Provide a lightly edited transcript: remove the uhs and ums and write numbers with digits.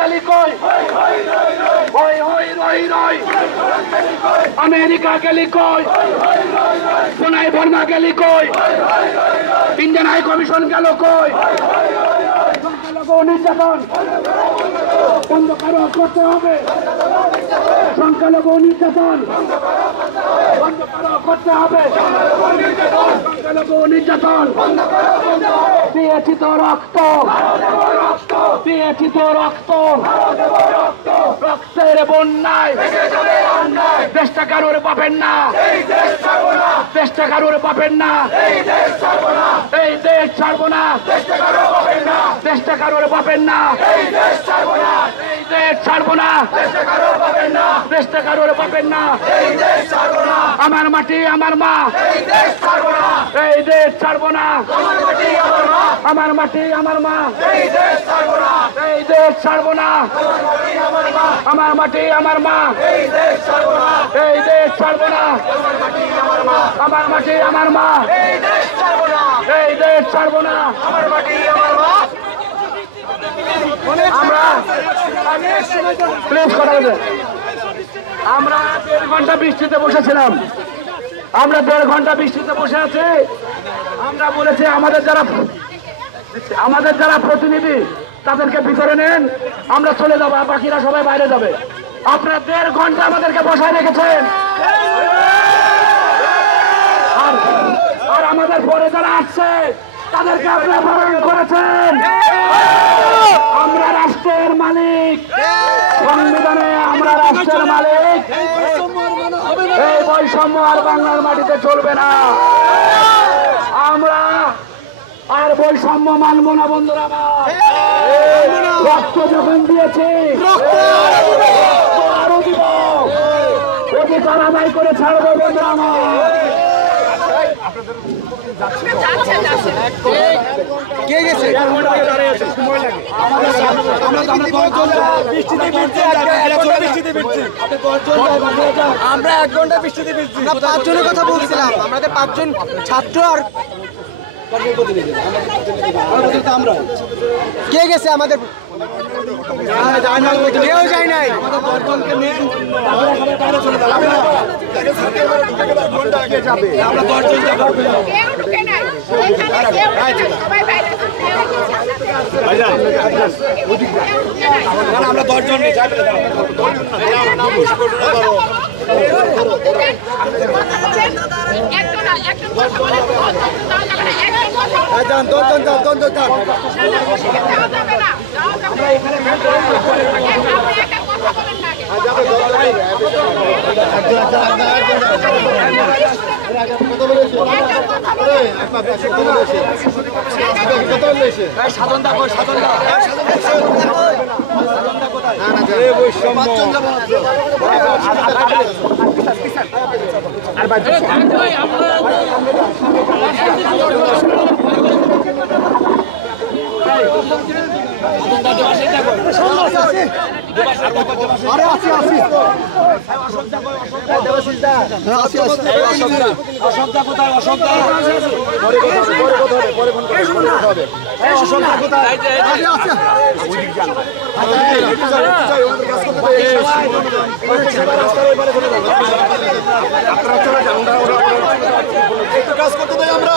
গেলি কই হই হই রই রই আমেরিকা গেলি কই সোনাই বর্মা গেলি কই ইন্ডিয়ান হাই কমিশন গেল কই সংখ্যালঘু নির্যাতন বন্ধ করতে হবে সংখ্যালঘু নির্যাতন বন্ধ করতে হবে সংখ্যালঘু নির্যাতন দিয়েছি তো রক্ত দিয়েছি তো রক্ত রক্তের বন্যায় দেশটা কারোর পাবেন না দেশটা কারোর পাবেন না এই দেশ ছাড়বো না দেশটা কারোর পাবেন না এই দেশ ছাড়বো না দেশটা কারোর পাবেন না আমার মাটি আমার মা এই দেশ ছাড়বো না আমার মাটি আমার মা এই দেশ ছাড়বো না আমার মাটি আমার মা এই দেশ ছাড়বো না আমার মাটি আমার মা এই দেশ ছাড়বো না আমার মাটি আমার মা আমরা 1.5 ঘন্টা বৃষ্টিতে বসেছিলাম আমরা 1.5 ঘন্টা বৃষ্টিতে বসে আছি আমরা বলেছি আমাদের যারা প্রতিনিধি তাদেরকে ভিতরে নেন আমরা চলে যাবো বাকিরা সবাই বাইরে যাবে আপনারা 1.5 ঘন্টা আমাদেরকে বসায় রেখেছেন আর আমাদের পরে যারা আসছে তাদেরকে আপনারা বারণ করেছেন আমরা রাষ্ট্রের মালিক সংবিধানে আমরা রাষ্ট্রের মালিক এই বৈষম্য আর বাংলার মাটিতে চলবে না আমরা আর বৈষম্য মানব না বন্ধুরা রক্ত যখন দিয়েছি আরো দিব অধিকার আদায় করে ছাড়বো বন্ধুরা আমরা 1 ঘন্টা বৃষ্টিতে ভিজছি 5 জনের কথা বলছিলাম আমাদের 5 জন ছাত্র আর আমরা কে গেছে আমাদের কেউ যায় নাই আমরা 10 জন আমরা 10 জন কাজ করতে দেয় আমরা